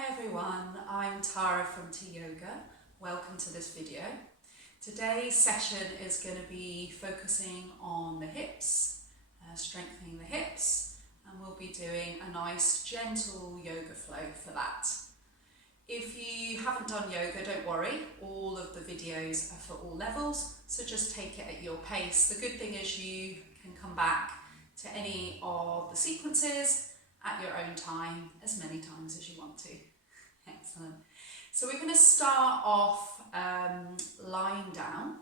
Hi everyone, I'm Tara from Tea Yoga. Welcome to this video. Today's session is going to be focusing on the hips, strengthening the hips, and we'll be doing a nice gentle yoga flow for that. If you haven't done yoga, don't worry, all of the videos are for all levels, so just take it at your pace. The good thing is you can come back to any of the sequences at your own time, as many times as you want to. Excellent. So we're going to start off lying down.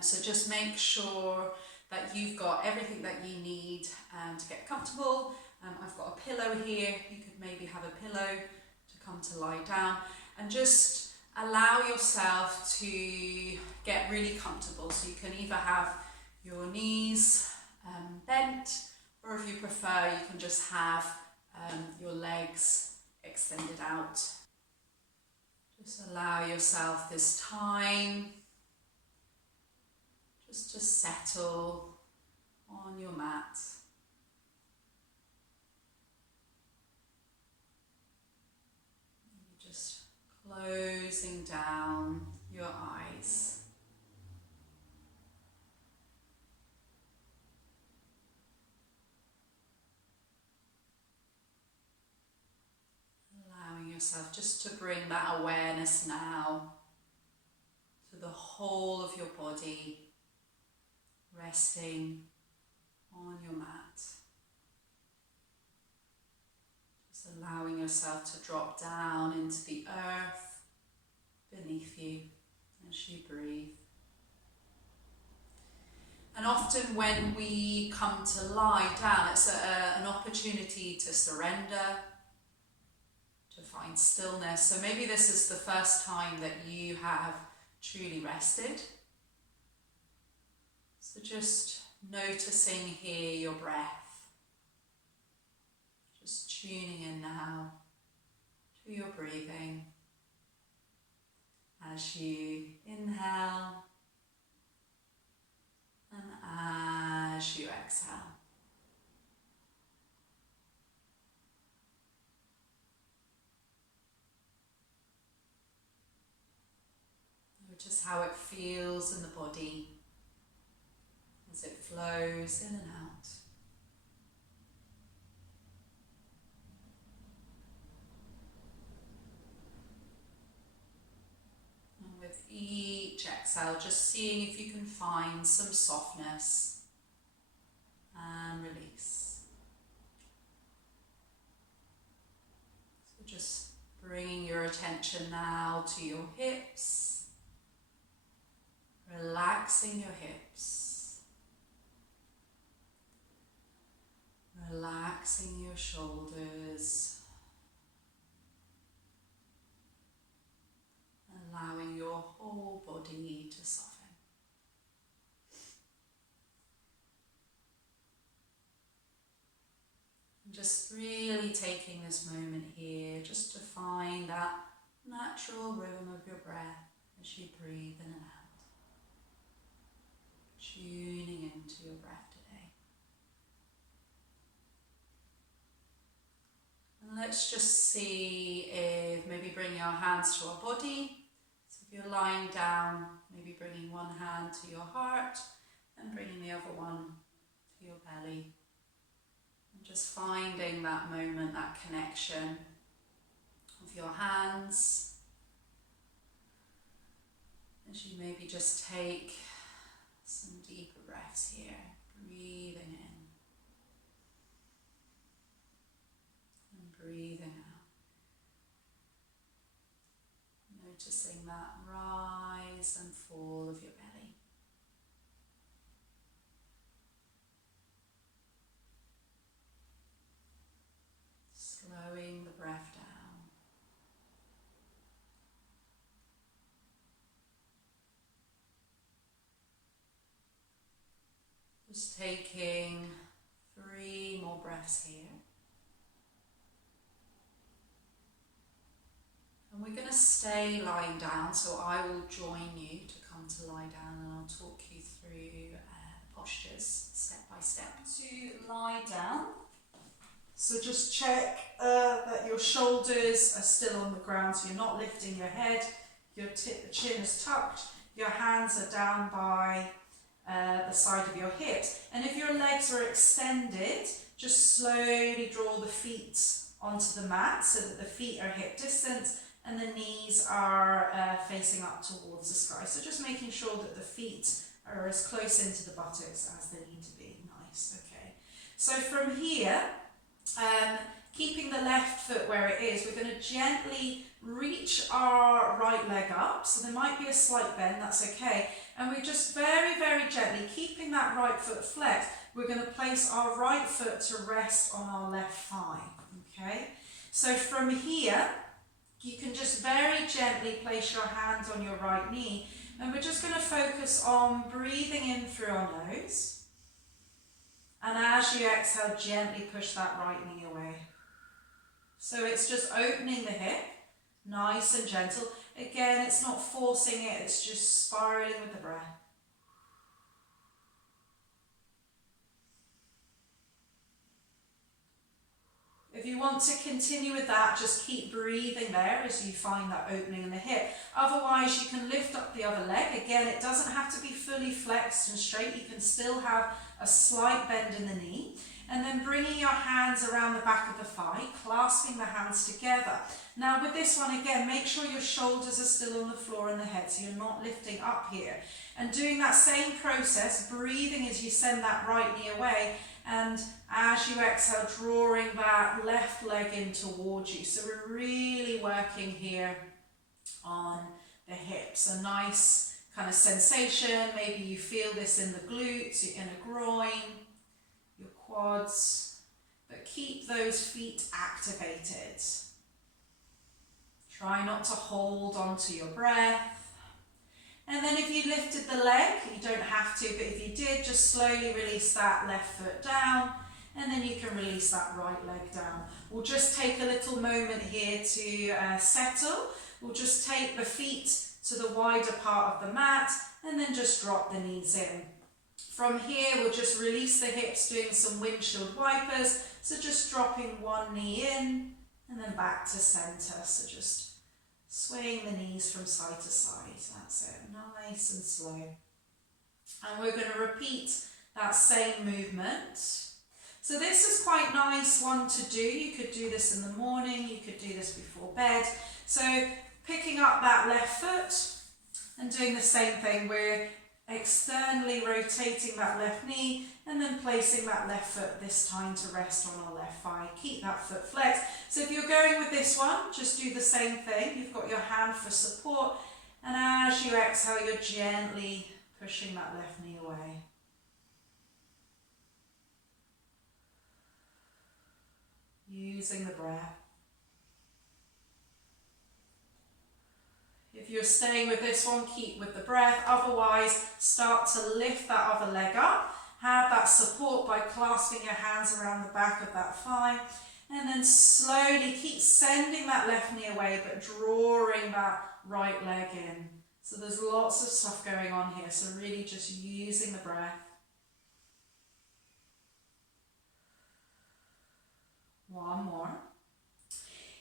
So just make sure that you've got everything that you need to get comfortable. I've got a pillow here. You could maybe have a pillow to come to lie down, and just allow yourself to get really comfortable. So you can either have your knees bent, or if you prefer, you can just have your legs extended out. Just allow yourself this time just to settle on your mat. Maybe just closing down your eyes. Yourself just to bring that awareness now to the whole of your body, resting on your mat. Just allowing yourself to drop down into the earth beneath you as you breathe. And often when we come to lie down, it's an opportunity to surrender, to find stillness. So maybe this is the first time that you have truly rested. So just noticing here your breath. Just tuning in now to your breathing as you inhale and as you exhale. Just how it feels in the body as it flows in and out. And with each exhale, just seeing if you can find some softness and release. So just bringing your attention now to your hips. Relaxing your hips, relaxing your shoulders, allowing your whole body to soften. And just really taking this moment here just to find that natural rhythm of your breath as you breathe in and out. Tuning into your breath today. And let's just see if maybe bringing our hands to our body. So if you're lying down, maybe bringing one hand to your heart and bringing the other one to your belly. And just finding that moment, that connection with your hands. As you maybe just take some deeper breaths here, breathing in and breathing out. Noticing that rise and fall of your belly. Slowing the breath down. Just taking 3 more breaths here. And we're going to stay lying down, so I will join you to come to lie down, and I'll talk you through the postures step by step. To lie down, So just check that your shoulders are still on the ground, so you're not lifting your head, your chin is tucked, your hands are down by the side of your hips. And if your legs are extended, just slowly draw the feet onto the mat so that the feet are hip distance and the knees are facing up towards the sky. So just making sure that the feet are as close into the buttocks as they need to be. Nice, okay. So from here, keeping the left foot where it is, we're going to gently reach our right leg up. So there might be a slight bend, that's okay. And we just very, very gently, keeping that right foot flexed, we're going to place our right foot to rest on our left thigh. Okay, so from here, you can just very gently place your hands on your right knee, and we're just going to focus on breathing in through our nose. And as you exhale, gently push that right knee away. So it's just opening the hip, nice and gentle. Again, it's not forcing it, it's just spiraling with the breath. If you want to continue with that, just keep breathing there as you find that opening in the hip. Otherwise, you can lift up the other leg. Again, it doesn't have to be fully flexed and straight. You can still have a slight bend in the knee. And then bringing your hands around the back of the thigh, clasping the hands together. Now with this one, again, make sure your shoulders are still on the floor and the head, so you're not lifting up here. And doing that same process, breathing as you send that right knee away, and as you exhale, drawing that left leg in towards you. So we're really working here on the hips. A nice kind of sensation. Maybe you feel this in the glutes, your inner groin, your quads. But keep those feet activated. Try not to hold onto your breath. And then if you lifted the leg, you don't have to, but if you did, just slowly release that left foot down, and then you can release that right leg down. We'll just take a little moment here to settle. We'll just take the feet to the wider part of the mat, and then just drop the knees in. From here, we'll just release the hips, doing some windshield wipers. So just dropping one knee in, and then back to center. So just swaying the knees from side to side, that's it, nice and slow. And we're going to repeat that same movement. So this is quite nice one to do. You could do this in the morning, you could do this before bed. So picking up that left foot and doing the same thing. We're externally rotating that left knee and then placing that left foot this time to rest on our left thigh. Keep that foot flexed. So if you're going with this one, just do the same thing. You've got your hand for support, and as you exhale, you're gently pushing that left knee away. Using the breath. If you're staying with this one, keep with the breath. Otherwise, start to lift that other leg up. Have that support by clasping your hands around the back of that thigh. And then slowly keep sending that left knee away, but drawing that right leg in. So there's lots of stuff going on here. So really just using the breath. One more.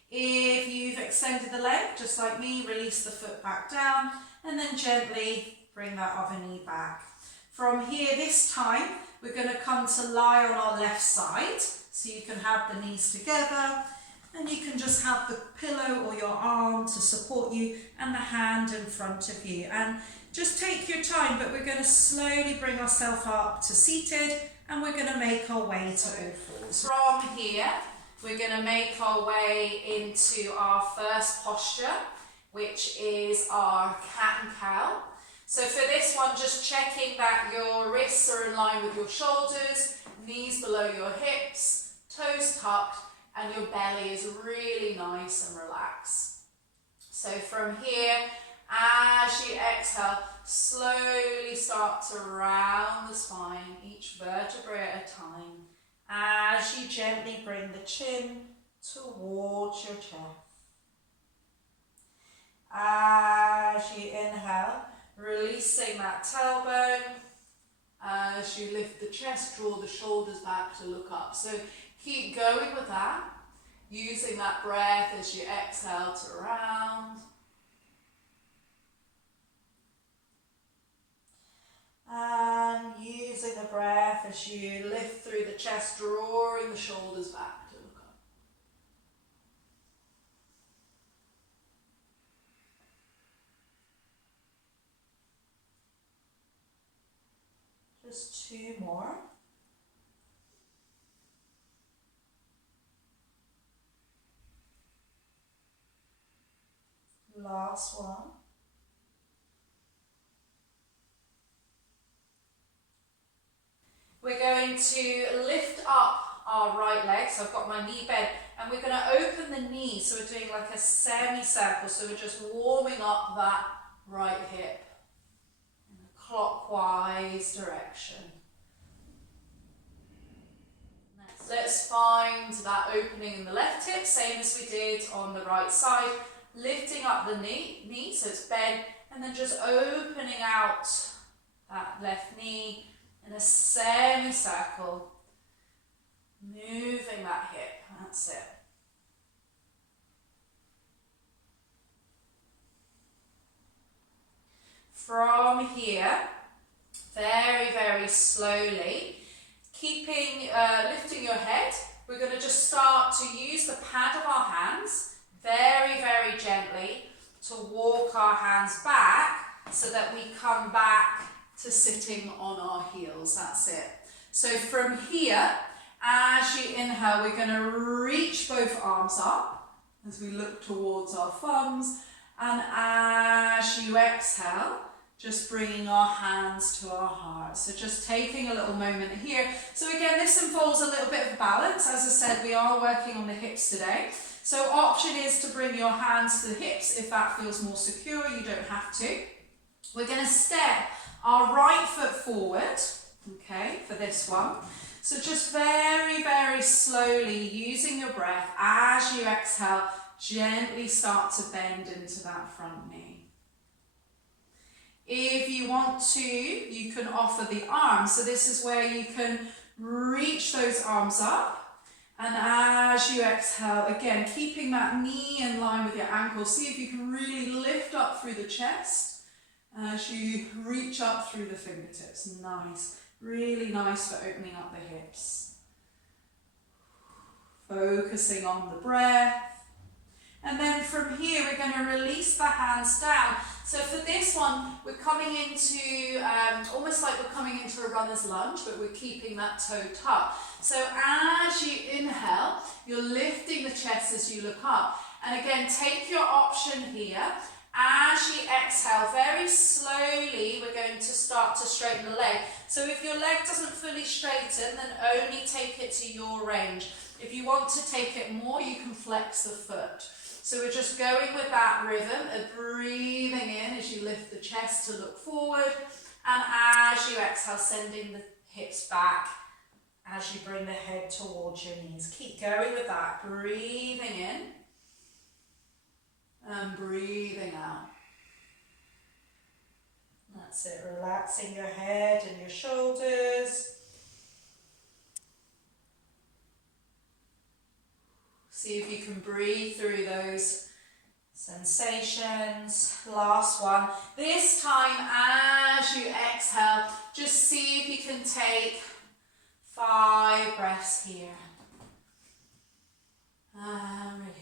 If you've extended the leg, just like me, release the foot back down and then gently bring that other knee back. From here, this time, we're going to come to lie on our left side. So you can have the knees together and you can just have the pillow or your arm to support you and the hand in front of you. And just take your time, but we're going to slowly bring ourselves up to seated and we're going to make our way to all fours. From here, we're going to make our way into our first posture, which is our cat and cow. So for this one, just checking that your wrists are in line with your shoulders, knees below your hips, toes tucked, and your belly is really nice and relaxed. So from here, as you exhale, slowly start to round the spine, each vertebrae at a time, as you gently bring the chin towards your chest. As you inhale, releasing that tailbone, As you lift the chest, draw the shoulders back to look up. So keep going with that, using that breath as you exhale to round. And using the breath as you lift through the chest, drawing the shoulders back to look up. Just 2 more. Last one. We're going to lift up our right leg, so I've got my knee bent, and we're going to open the knee, so we're doing like a semicircle, so we're just warming up that right hip in a clockwise direction. Next, let's find that opening in the left hip, same as we did on the right side, lifting up the knee so it's bent, and then just opening out that left knee in a semicircle, moving that hip, that's it. From here, very, very slowly, lifting your head, we're going to just start to use the pad of our hands, very, very gently, to walk our hands back so that we come back to sitting on our heels, that's it. So from here, as you inhale, we're going to reach both arms up as we look towards our thumbs, and as you exhale, just bringing our hands to our heart. So just taking a little moment here. So again, this involves a little bit of balance. As I said, we are working on the hips today. So option is to bring your hands to the hips if that feels more secure, you don't have to. We're going to step our right foot forward, okay, for this one. So just very, very slowly, using your breath, as you exhale, gently start to bend into that front knee. If you want to, you can offer the arms. So this is where you can reach those arms up. And as you exhale, again, keeping that knee in line with your ankle. See if you can really lift up through the chest as you reach up through the fingertips. Nice. Really nice for opening up the hips. Focusing on the breath. And then from here, we're going to release the hands down. So for this one, we're coming into, almost like we're coming into a runner's lunge, but we're keeping that toe tucked. So as you inhale, you're lifting the chest as you look up. And again, take your option here. As you exhale, very slowly, we're going to start to straighten the leg. So if your leg doesn't fully straighten, then only take it to your range. If you want to take it more, you can flex the foot. So we're just going with that rhythm of breathing in as you lift the chest to look forward, and as you exhale, sending the hips back as you bring the head towards your knees. Keep going with that, breathing in and breathing out. That's it, relaxing your head and your shoulders. See if you can breathe through those sensations. Last one. This time, as you exhale, just see if you can take 5 breaths here. And release.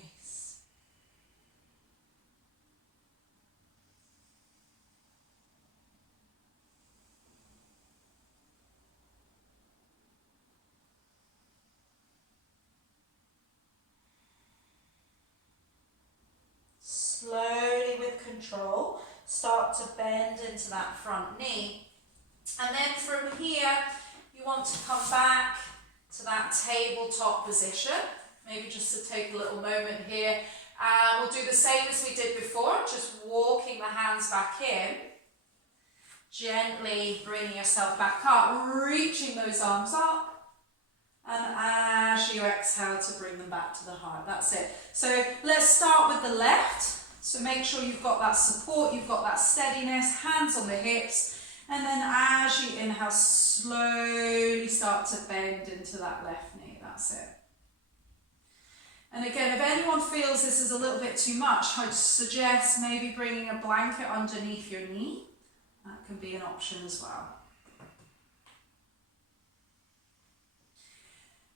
Slowly, with control, start to bend into that front knee. And then from here, you want to come back to that tabletop position. Maybe just to take a little moment here. We'll do the same as we did before, just walking the hands back in. Gently bringing yourself back up, reaching those arms up. And as you exhale, to bring them back to the heart. That's it. So let's start with the left. So make sure you've got that support, you've got that steadiness, hands on the hips. And then as you inhale, slowly start to bend into that left knee. That's it. And again, if anyone feels this is a little bit too much, I'd suggest maybe bringing a blanket underneath your knee. That can be an option as well.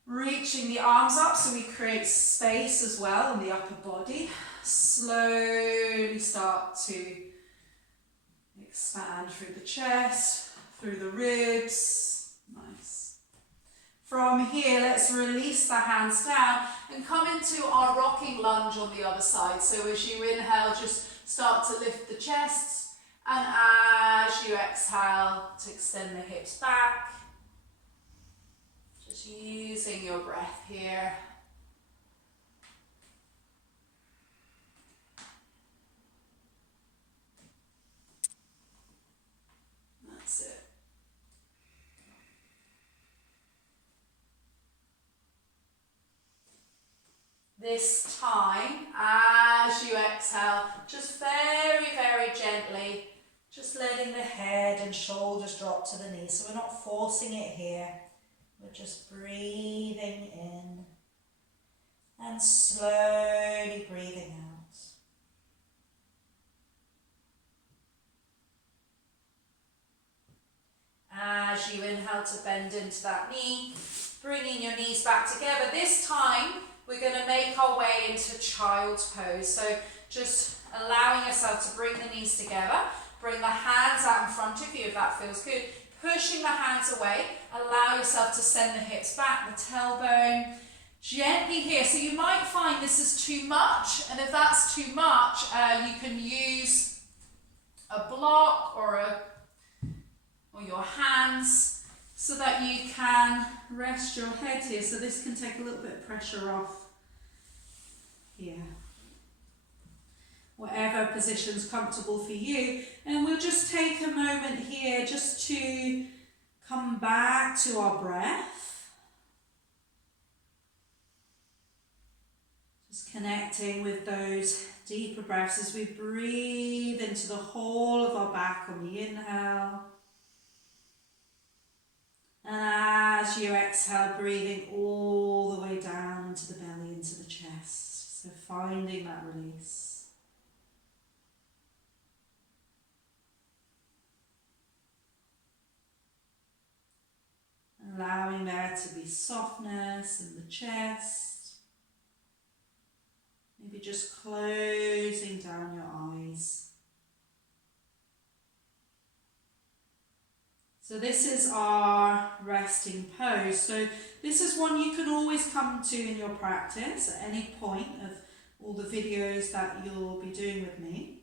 Reaching the arms up so we create space as well in the upper body. Slowly start to expand through the chest, through the ribs. Nice. From here, let's release the hands down and come into our rocking lunge on the other side. So as you inhale, just start to lift the chest, and as you exhale, to extend the hips back. Just using your breath here. That's it. This time, as you exhale, just very, very gently, just letting the head and shoulders drop to the knees. So we're not forcing it here. We're just breathing in and slowly breathing out. As you inhale to bend into that knee, bringing your knees back together. This time, we're going to make our way into child's pose. So just allowing yourself to bring the knees together, bring the hands out in front of you if that feels good. Pushing the hands away, allow yourself to send the hips back, the tailbone, gently here. So you might find this is too much, and if that's too much, you can use a block or your hands so that you can rest your head here. So this can take a little bit of pressure off here. Whatever position's comfortable for you. And we'll just take a moment here just to come back to our breath. Just connecting with those deeper breaths as we breathe into the whole of our back on the inhale. And as you exhale, breathing all the way down into the belly, into the chest. So finding that release. Allowing there to be softness in the chest. Maybe just closing down your eyes. So this is our resting pose. So this is one you can always come to in your practice at any point of all the videos that you'll be doing with me.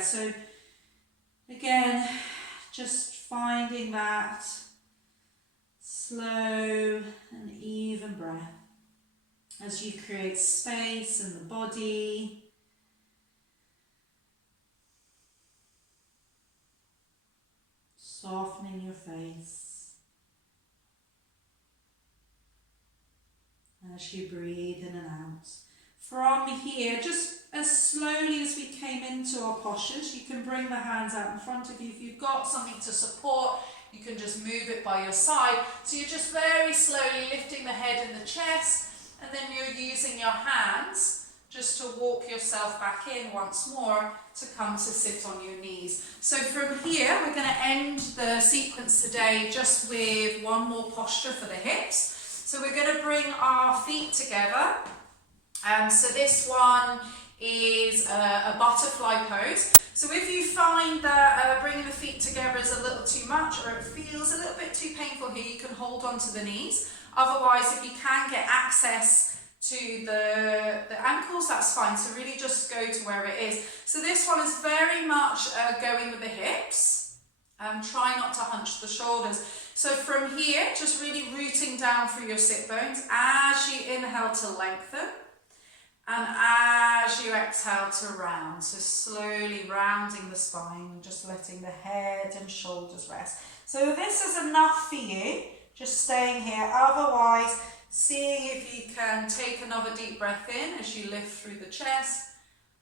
So again, just finding that slow and even breath as you create space in the body. Softening your face as you breathe in and out. From here, just as slowly as we came into our postures, you can bring the hands out in front of you. If you've got something to support, you can just move it by your side. So you're just very slowly lifting the head and the chest, and then you're using your hands just to walk yourself back in once more to come to sit on your knees. So from here, we're going to end the sequence today just with one more posture for the hips. So we're going to bring our feet together. So this one is a butterfly pose. So if you find that bringing the feet together is a little too much, or it feels a little bit too painful here, you can hold on to the knees. Otherwise, if you can get access to the ankles, that's fine. So really just go to where it is. So this one is very much going with the hips. Try not to hunch the shoulders. So from here, just really rooting down through your sit bones as you inhale to lengthen. And as you exhale to round, so slowly rounding the spine, just letting the head and shoulders rest. So if this is enough for you, just staying here. Otherwise, seeing if you can take another deep breath in as you lift through the chest.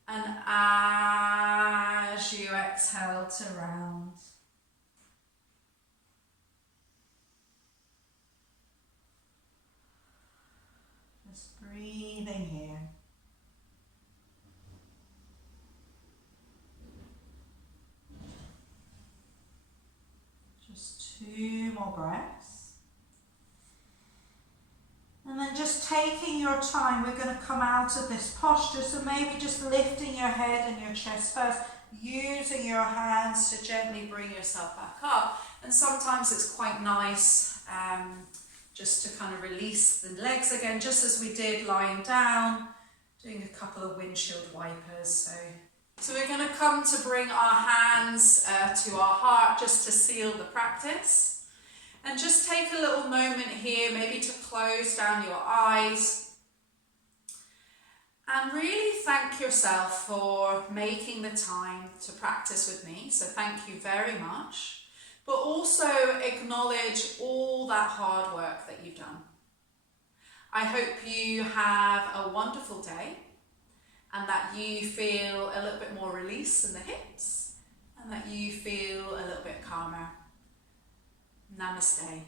And as you exhale to round. Just breathing here. Just 2 more breaths. And then just taking your time, we're going to come out of this posture. So maybe just lifting your head and your chest first, using your hands to gently bring yourself back up. And sometimes it's quite nice just to kind of release the legs again, just as we did lying down, doing a couple of windshield wipers. So we're going to come to bring our hands to our heart just to seal the practice. And just take a little moment here, maybe to close down your eyes. And really thank yourself for making the time to practice with me. So thank you very much. But also acknowledge all that hard work that you've done. I hope you have a wonderful day and that you feel a little bit more release in the hips and that you feel a little bit calmer. Namaste.